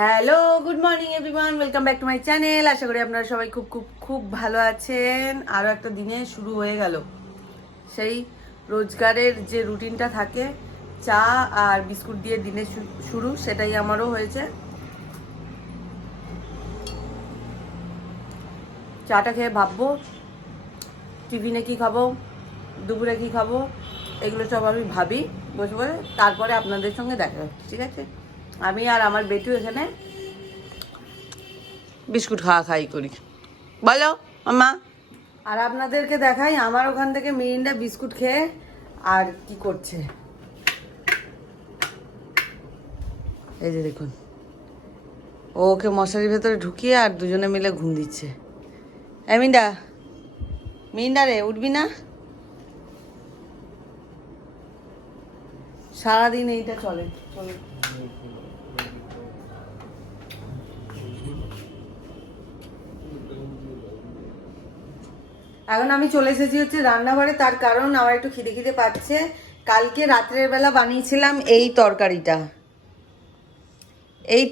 Hello, good morning everyone, welcome back to my channel. আশা করি আপনারা সবাই খুব খুব খুব ভালো আছেন। আরও একটা দিনে শুরু হয়ে গেল সেই রোজগারের যে রুটিনটা থাকে, চা আর বিস্কুট দিয়ে দিনে শুরু, সেটাই আমারও হয়েছে। চাটা খেয়ে ভাববো টিফিনে কি খাবো, দুপুরে কি খাবো, এগুলো সব আমি ভাবি বসে বসে। তারপরে আপনাদের সঙ্গে দেখা হচ্ছে, ঠিক আছে? আমি আর আমার বেটু এখানে বিস্কুট খাওয়া করি। বলো মামা। আর আপনাদেরকে দেখাই আমার ওখান থেকে মিরিন্ডা বিস্কুট খেয়ে আর কি করছে। এই যে দেখুন, ওকে মশারির ভেতরে ঢুকিয়ে আর দুজনে মিলে ঘুম দিচ্ছে। মিরিন্ডা, মিরিন্ডা রে, উঠবি না? সারাদিন এইটা চলে চলে। এখন আমি চলে এসেছি হচ্ছে রান্নাঘরে, তার কারণ আমার একটু খিদে খিদে পাচ্ছে। কালকে রাত্রের বেলা বানিয়েছিলাম এই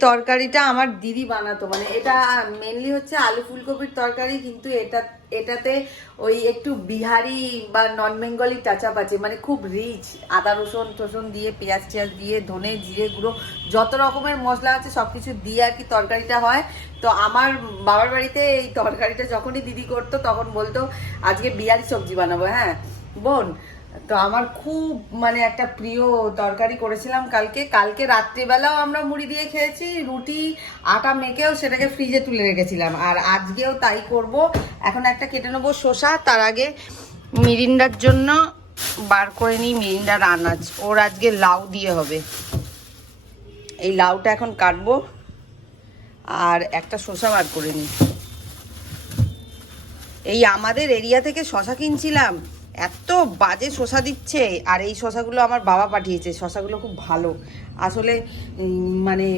তরকারিটা আমার দিদি বানাতো। মানে এটা মেনলি হচ্ছে আলু ফুলকপির তরকারি, কিন্তু এটাতে ওই একটু বিহারি বা নন বেঙ্গলি টাচ আপ আছে। মানে খুব রিচ, আদা রসুন টসুন দিয়ে, পেঁয়াজ টেয়াজ দিয়ে, ধনে জিরে গুঁড়ো, যত রকমের মশলা আছে সব কিছু দিয়ে আর কি তরকারিটা হয়। তো আমার বাবার বাড়িতে এই তরকারিটা যখনই দিদি করতো তখন বলতো আজকে বিহারি সবজি বানাবো। হ্যাঁ বোন, তো আমার খুব মানে একটা প্রিয় তরকারি করেছিলাম কালকে রাত্রিবেলাও আমরা মুড়ি দিয়ে খেয়েছি, রুটি আটা মেখেও সেটাকে ফ্রিজে তুলে রেখেছিলাম। আর আজকেও তাই করব। এখন একটা কেটে নেবো শসা, তার আগে মিরিন্ডার জন্য বার করে নিই মিরিন্ডার আনাজ। ওর আজকে লাউ দিয়ে হবে, এই লাউটা এখন কাটবো। আর একটা শসা বার করে নিই। এই আমাদের এরিয়া থেকে শসা কিনছিলাম, এত বাজে শসা দিচ্ছে। আর এই শসাগুলো আমার বাবা পাঠিয়েছে, শসাগুলো খুব ভালো আসলে। মানে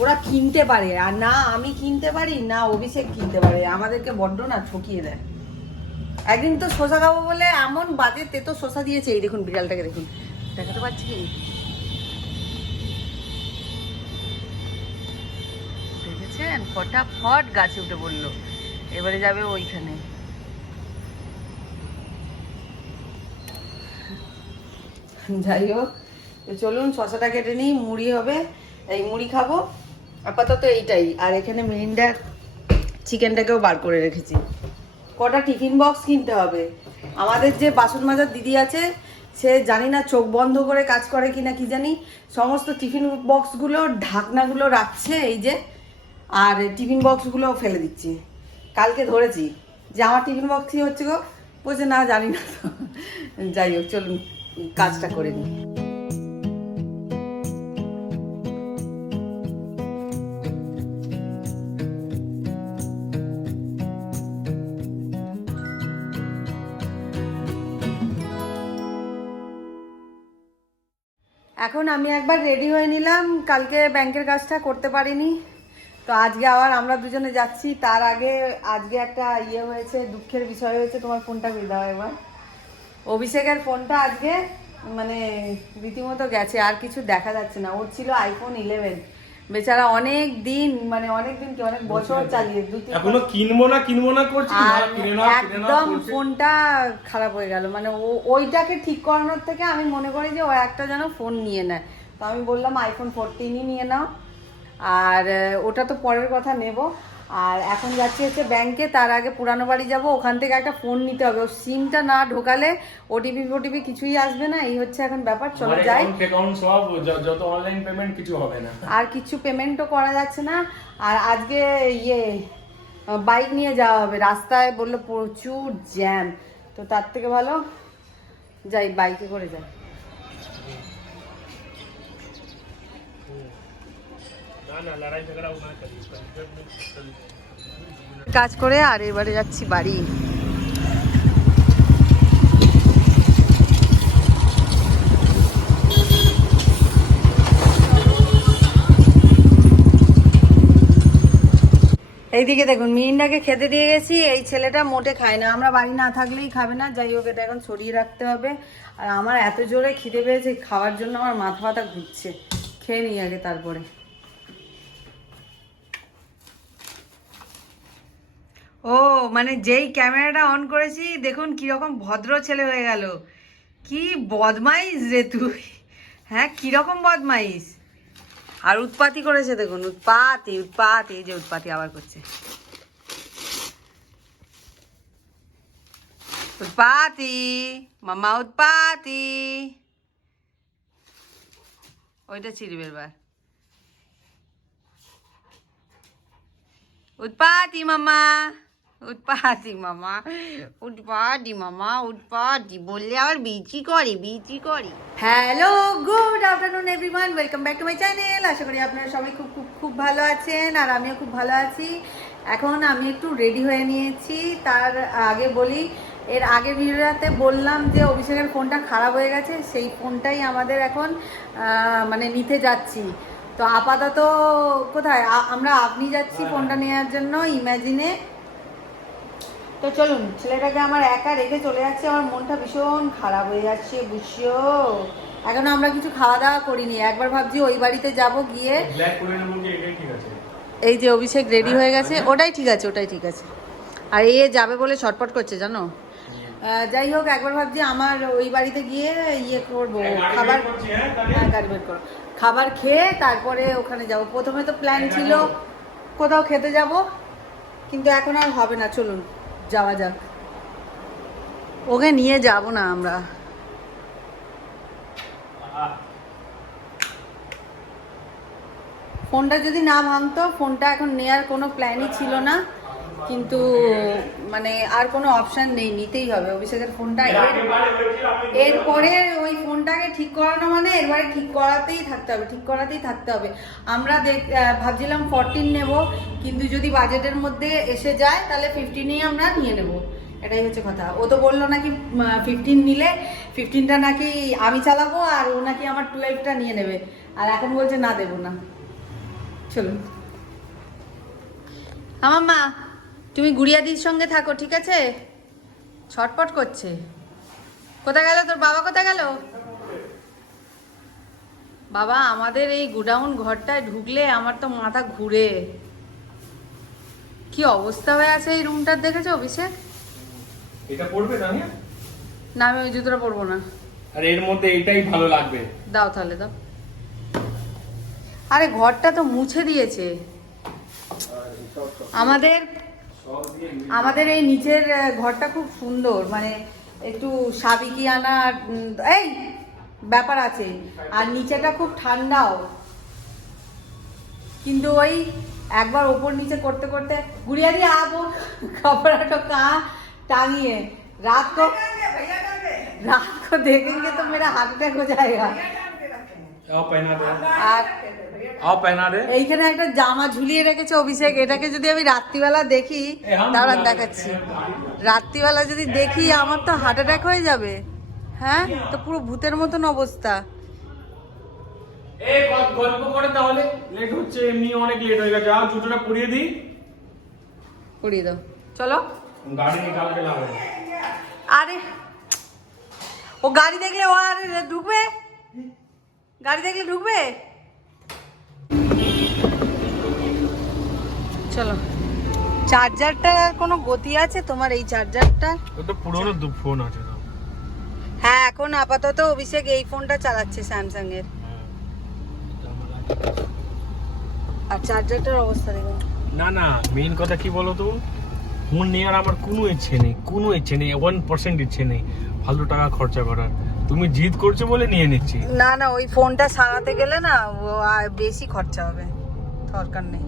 ওরা কিনতে পারে, আর না আমি কিনতে পারি, না অভিষেক কিনতে পারে। আমাদেরকে বড্ড না ঠকিয়ে দেয়। একদিন তো শসা খাবো বলে এমন বাজে তেতো শসা দিয়েছে। এই দেখুন বিড়ালটাকে দেখুন, দেখাতে পারছি কি? দেখেছেন, ফটাফট গাছে উঠে পড়লো। এবারে যাবে ওইখানে। যাই হোক, চলুন শসাটা কেটে নিই, মুড়ি হবে, এই মুড়ি খাবো আপাতত এইটাই। আর এখানে মিরিন্ডার চিকেনটাকেও বার করে রেখেছি। কটা টিফিন বক্স কিনতে হবে। আমাদের যে বাসন মাজার দিদি আছে, সে জানি না চোখ বন্ধ করে কাজ করে কিনা কি জানি, সমস্ত টিফিন বক্সগুলো ঢাকনাগুলো রাখছে এই যে, আর টিফিন বক্সগুলো ফেলে দিচ্ছে। কালকে ধরেছি যে আমার টিফিন বক্স কি হচ্ছে গো, বলছে না জানি না। যাই হোক চলুন কাজটা করে নিই। এখন আমি একবার রেডি হয়ে নিলাম, কালকে ব্যাংকের কাজটা করতে পারিনি, তো আজকে আবার আমরা দুজনে যাচ্ছি। তার আগে আজকে একটা হয়েছে, দুঃখের বিষয় হয়েছে। তোমার ফোনটা দিয়ে দাও একবার। অভিষেকের ফোনটা আজকে মানে রীতিমতো গেছে, আর কিছু দেখা যাচ্ছে না। ওর ছিল আইফোন 11, বেচারা অনেক দিন, মানে অনেক দিন কি অনেক বছর চালিয়ে এখনো কিনবো না করছি, একদম ফোনটা খারাপ হয়ে গেল। মানে ওইটাকে ঠিক করানোর থেকে আমি মনে করি যে ও একটা যেন ফোন নিয়ে নেয়। তো আমি বললাম আইফোন 14ই নিয়ে নাও, আর ওটা তো পরের কথা নেব। আর এখন যাচ্ছি হচ্ছে ব্যাংকে, তার আগে পুরানো বাড়ি যাব, ওখান থেকে একটা ফোন নিতে হবে। ও সিমটা না ঢোকালে ওটিপি কিছুই আসবে না, এই হচ্ছে এখন ব্যাপার। চলো যাই। সব যত অনলাইন পেমেন্ট কিছু হবে না, আর কিছু পেমেন্টও করা যাচ্ছে না। আর আজকে বাইক নিয়ে যাওয়া হবে, রাস্তায় বললো প্রচুর জ্যাম, তো তার থেকে ভালো যাই বাইকে করে যাই। কাজ করে আর এবারে যাচ্ছি বাড়ি। এইদিকে দেখুন, মিরিন্ডাকে খেতে দিয়ে গেছি। এই ছেলেটা মোটে খায় না, আমরা বাড়ি না থাকলেই খাবে না। যাই হোক, এটা এখন সরিয়ে রাখতে হবে। আর আমার এত জোরে খিদে পেয়েছে, খাওয়ার জন্য আমার মাথা ঘুরছে। খেয়ে নিই আগে, তারপরে। ও মানে যেই ক্যামেরাটা অন করেছি দেখুন কিরকম ভদ্র ছেলে হয়ে গেল। কি বদমাইশ রে তুই, হ্যাঁ কিরকম বদমাইশ। আর উৎপাতি করেছে দেখুন, উৎপাতি উৎপাতি, এই যে উৎপাতি আবার করছে, উৎপাতি মামা উৎপাতি। ওইটা ছিড়বে এবার, উৎপাতি মামা, উৎপাতি মামা, উৎপাতি মামা, উৎপাতি বললে আবার বিচি করে, বিচি করে। Hello, good afternoon everyone, welcome back to my channel. আশা করি আপনারা সবাই খুব খুব খুব ভালো আছেন, আর আমিও খুব ভালো আছি। এখন আমি একটু রেডি হয়ে নিয়েছি। তার আগে বলি, এর আগের ভিডিওতে বললাম যে অভিষেকের ফোনটা খারাপ হয়ে গেছে, সেই ফোনটাই আমাদের এখন মানে নিতে যাচ্ছি। তো আপাতত কোথায় আমরা আপনি যাচ্ছি ফোনটা নেওয়ার জন্য, ইমাজিনে। তো চলুন, ছেলেটাকে আমার একা রেখে চলে যাচ্ছে, আমার মনটা ভীষণ খারাপ হয়ে যাচ্ছে বুঝছো। এখনো আমরা কিছু খাওয়া দাওয়া করিনি, একবার ভাবছি ওই বাড়িতে যাব গিয়ে। এই যে অভিষেক রেডি হয়ে গেছে, ওটাই ঠিক আছে, ওটাই ঠিক আছে। আর এ যাবে বলে ছটপট করছে জানো। যাই হোক, একবার ভাবছি আমার ওই বাড়িতে গিয়ে ইয়ে করবো, খাবার, হ্যাঁ গাড়ি বের করো, খাবার খেয়ে তারপরে ওখানে যাব। প্রথমে তো প্ল্যান ছিল কোথাও খেতে যাব, কিন্তু এখন আর হবে না, চলুন যাওয়া যাক। ওকে নিয়ে যাব না আমরা। ফোনটা যদি না ভাঙতো, ফোনটা এখন নেয়ার কোনো প্ল্যানই ছিল না, কিন্তু মানে আর কোনো অপশান নেই, নিতেই হবে অভিষেকের ফোনটা। এরপরে ওই ফোনটাকে ঠিক করানো মানে এরপরে ঠিক করাতেই থাকতে হবে, ঠিক করাতেই থাকতে হবে। আমরা ভাবছিলাম 14 নেব, কিন্তু যদি বাজেটের মধ্যে এসে যায় তাহলে 15ই আমরা নিয়ে নেব, এটাই হচ্ছে কথা। ও তো বললো নাকি 15 নিলে 15টা নাকি আমি চালাবো, আর ও নাকি আমার 12টা নিয়ে নেবে, আর এখন বলছে না দেবো না। চলুন আমার মা, তুমি গুড়িয়াদির সঙ্গে থাকো, ঠিক আছে? ছটপট করছে। কোথায় গেল তোর বাবা, কোথায় গেল বাবা? আমাদের এই গোডাউন ঘরটায় ঢুকলে আমার তো মাথা ঘুরে, কি অবস্থা হয়ে আছে এই রুমটার, দেখেছো অভিষেক? এটা পড়বে তানিয়া? না আমি ওই জুতোটা পরবো না। আর এর মধ্যে এটাই ভালো লাগবে। দাও তাহলে দাও। আরে ঘরটা তো মুছে দিয়েছে আমাদের এই নিচের ঘরটা খুব সুন্দর, মানে একটু সাবিকিয়ানা এই ব্যাপার আছে, আর নিচেটা খুব ঠান্ডাও, কিন্তু ওই একবার ওপর নিচে করতে করতে গুড়িয়া দিয়ে আবো कपड़ा कहाँ टांगिए, रात को देखेंगे तो मेरा हार्ट अटैक हो जाएगा। আর এইখানে একটা জামা ঝুলিয়ে রেখেছে অভিষেক, এটাকে যদি আমি রাত্রিবেলা দেখি, তাহলে দেখাচ্ছি, রাত্রিবেলা যদি দেখি আমার তো হার্ট অ্যাটাক হয়ে যাবে। হ্যাঁ, তো পুরো ভূতের মতন অবস্থা। এই গল্প করে তাহলে লেট হচ্ছে, এমনি অনেক লেট হয়ে গেছে। আর জুতোটা পরিয়ে দিই, পরিয়ে দাও, চলো। গাড়ি নিকাল के लाओ। আরে ও গাড়ি দেখলে ও আর ঢুকবে, গাড়ি দেখলে ঢুকবে। চলো, চার্জারটার আর কোনো গতি আছে তোমার এই চার্জারটা? ওটা পুরনো ফোন আছে না। হ্যাঁ, এখন আপাতত অভিষেক এই ফোনটা চালাচ্ছে স্যামসাং এর। আর চার্জারটার অবস্থা দেখুন। না না, মেইন কথা কি বলো তো, ফোন নেওয়ার আমার কোনো ইচ্ছে নেই, কোনো ইচ্ছে নেই, 1% ইচ্ছে নেই ফালতু টাকা খরচা করার। তুমি জিদ করছো বলে নিয়ে নিচ্ছি। না না, ওই ফোনটা সারাতে গেলে না বেশি খরচা হবে, দরকার নেই।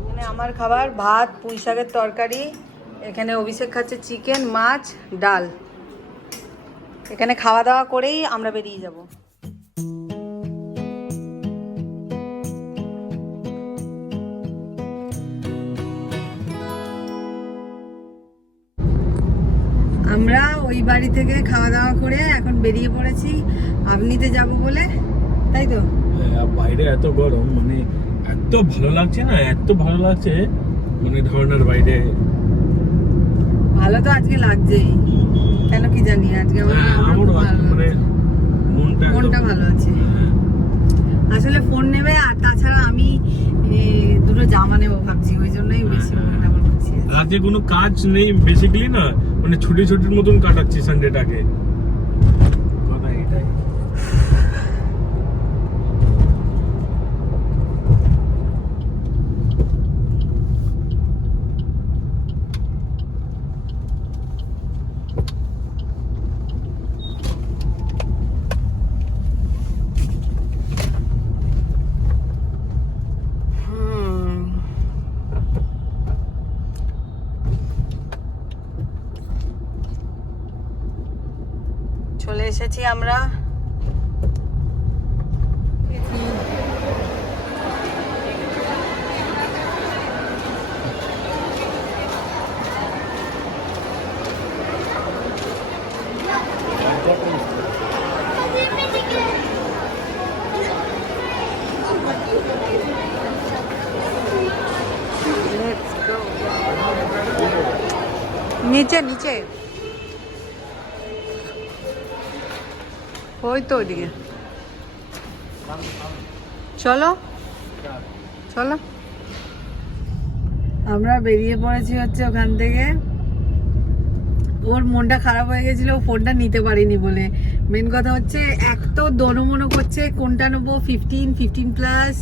এখানে আমার খাবার ভাত, পুঁই শাকের তরকারি, এখানে অভিষেক খাচ্ছে চিকেন, মাছ, ডাল। এখানে খাওয়া দাওয়া করেই আমরা বেরিয়ে যাব। আমরা ওই বাড়ি থেকে খাওয়া দাওয়া করে এখন বেরিয়ে পড়েছি আপনিতে যাব বলে, তাই তো? বাইরে এত গরম, মানে এত ভালো লাগছে না, এত ভালো লাগছে, মানে ধরনের বাইরে ভালো তো আজকে লাগছেই, কেন কি জানি আজকে মানে মনটা ভালো আছে। আসলে ফোন নেবে, আর তাছাড়া আমি দুটো জামা নেবো ভাবছি, ওই জন্যই বেশি মনটা ভালো আছে। আছে। আজকে কোনো কাজ নেই বেসিক্যালি না, মানে ছুটি ছুটির মতন কাটাচ্ছি সানডেটাকে। কথা এটাই। চলে এসেছি আমরা। নিচে নিচে ওই তো ওইদিকে চলো চলো। আমরা বেরিয়ে পড়েছি হচ্ছে ওখান থেকে। ওর মনটা খারাপ হয়ে গেছিল, ও ফোনটা নিতে পারিনি বলে। মেন কথা হচ্ছে এক তো দনমনো করছে কোনটা নেবো, 15 প্লাস,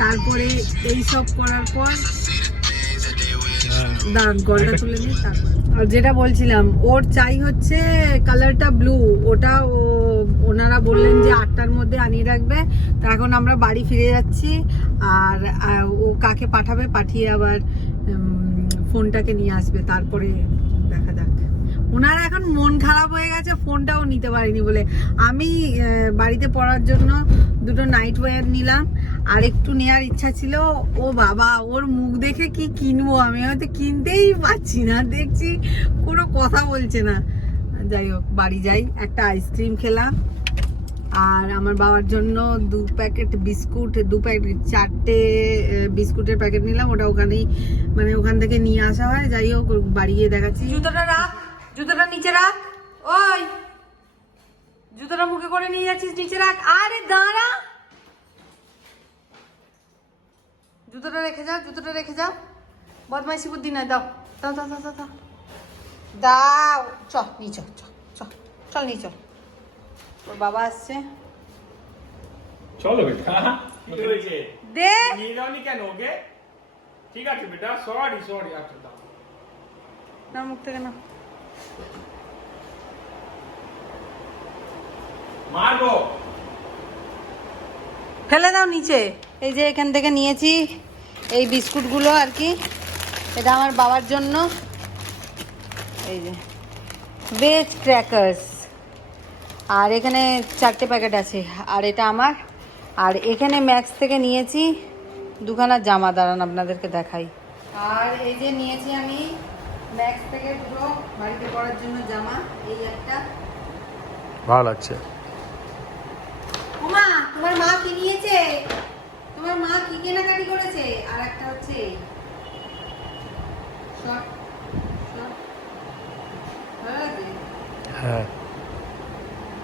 তারপরে এই সব করার পর দাঁড়ান গলটা তুলে নিই। আর যেটা বলছিলাম, ওর চাই হচ্ছে কালারটা ব্লু। ওটা ওনারা বললেন যে 8টার মধ্যে আনিয়ে রাখবে। তো এখন আমরা বাড়ি ফিরে যাচ্ছি, আর ও কাকে পাঠাবে, পাঠিয়ে আবার ফোনটাকে নিয়ে আসবে, তারপরে দেখা যাক। ওনারা এখন মন খারাপ হয়ে গেছে ফোনটাও নিতে পারিনি বলে। আমি বাড়িতে পড়ার জন্য দুটো নাইট ওয়্যার নিলাম, আর একটু নেওয়ার ইচ্ছা ছিল। ও বাবা, ওর মুখ দেখে কি কিনবো আমি হয়তো কিনতেই পারছি না, দেখছি কোনো কথা বলছে না। যাই হোক, বাড়ি যাই। একটা আইসক্রিম খেলাম, আর আমার বাবার জন্য 2 প্যাকেট বিস্কুট, 4টে বিস্কুটের প্যাকেট নিলাম। ওটা ওখানেই, মানে ওখান থেকে নিয়ে আসা হয়। যাই হোক, বাড়ি গিয়ে দেখাচ্ছি। জুতোটা রাখ, জুতোটা নিচে রাখ। ওই জুতোটা মুখে করে নিয়ে যাচ্ছিস, নিচে রাখ। আরে দাঁড়া, জুতোটা রেখে যাও, জুতোটা রেখে যাও। বদমাইশি বুদ্ধি না, দাও দাও দাও দাও দাও দাও দাও। চল নিয়ে চল, চল চল চল নিয়ে চল। ওর বাবা আসছে। চলো বেটা, কি হয়েছে? দে নিয়ে যাওনি কেন ওকে? ঠিক আছে বেটা, সরি সরি। আচ্ছা দাও না, মুখ থেকে না। মারবো, ফেলে দাও নিচে। এই যে এখান থেকে নিয়েছি এই বিস্কুটগুলো আর কি, এটা আমার বাবার জন্য। এই যে ভেজ ক্র্যাকার্স, আর এখানে 4টে প্যাকেট আছে, আর এটা আমার। আর এখানে ম্যাক্স থেকে নিয়েছি 2খানা জামা, দাঁড়ান আপনাদেরকে দেখাই। আর এই যে নিয়েছি আমি ম্যাক্স থেকে দুটো বাড়িতে পরার জন্য জামা। এই একটা ভালো লাগছে। ওমা, তোমার মা কি নিয়েছে? তোমার মা কি কেনাকাটি করেছে? আর একটা হচ্ছে শর্ট শর্ট, ভালো লাগছে? হ্যাঁ,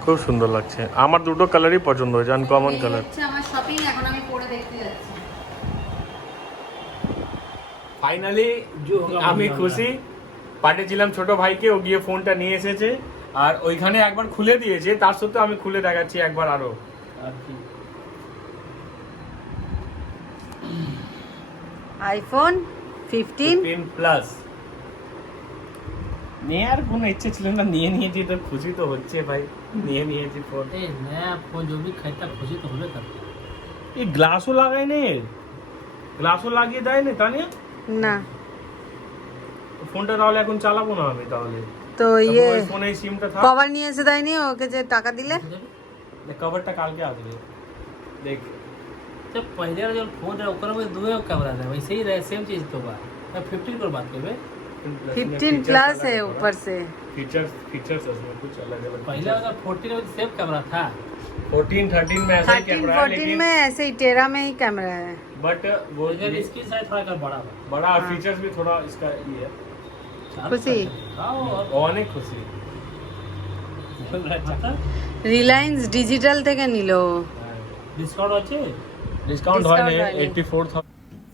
খুব সুন্দর লাগছে। আমার দুটো কালারই পছন্দ হয়েছে, আনকমন এই কালার। হচ্ছে আমার শপিং, এখন আমি পরে দেখতে যাচ্ছি। ফাইনালি আমি খুশি। পাঠিয়েছিলাম ছোট ভাইকে, ও গিয়ে ফোনটা নিয়ে এসেছে, আর ওইখানে একবার খুলে দিয়েছে। তার সত্ত্বেও আমি খুলে দেখাচ্ছি একবার আরো। আইফোন 15 প্লাস নেওয়ার কোনো ইচ্ছে ছিল না, নিয়ে নিয়েছি তো খুশি তো হচ্ছে ভাই। নিয়ে নিয়েছি ফোন। ए नया फोन जो भी खरीदता खुशी तो होबे करती है। এই গ্লাসও লাগায় নে, গ্লাসও লাগিয়ে দেয় না তানিয়া। না ফোনটা তাহলে এখন চালাবো না আমি তাহলে। তো ইয়ে ফোনে সিমটা থাক। কভার নিয়ে এসে দেয়নি ওকে যে টাকা দিলে? কভারটা কালকে আসবে, দেখ। जब पहले वाला जो फोन रहा ओकर में दुए कैमरा रहा वैसे ही रहे, सेम चीज तो बा। मैं 15 पर बात करबे, 15 प्लस है ऊपर से। फीचर्स उसमें कुछ अलग अलग। पहले वाला 14 में सेम कैमरा था। 14 13 में ऐसा ही 13 कैमरा है, 14 लेकिन में ऐसे ही टेरा में ही कैमरा है। बट वो लेकिन स्क्रीन साइज थोड़ा कर बड़ा बा। बड़ा फीचर्स भी थोड़ा इसका ये है। खुशी? हां অনেক খুশি। अच्छा রিলায়েন্স ডিজিটাল থেকে নিল। डिस्काउंट আছে? ডিসকাউন্ট হয় না, হয়নি। 84,000।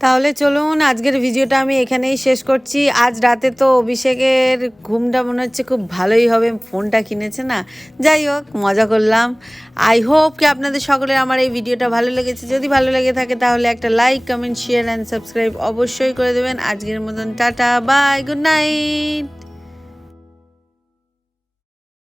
তাহলে চলুন আজকের ভিডিওটা আমি এখানেই শেষ করছি। আজ রাতে তো অভিষেকের ঘুমটা মনে হচ্ছে খুব ভালোই হবে, ফোনটা কিনেছে না। যাই হোক, মজা করলাম। আই হোপ কি আপনাদের সকলের আমার এই ভিডিওটা ভালো লেগেছে। যদি ভালো লেগে থাকে তাহলে একটা like, comment, share and subscribe অবশ্যই করে দেবেন। আজকের মতন টাটা, বাই, গুড নাইট।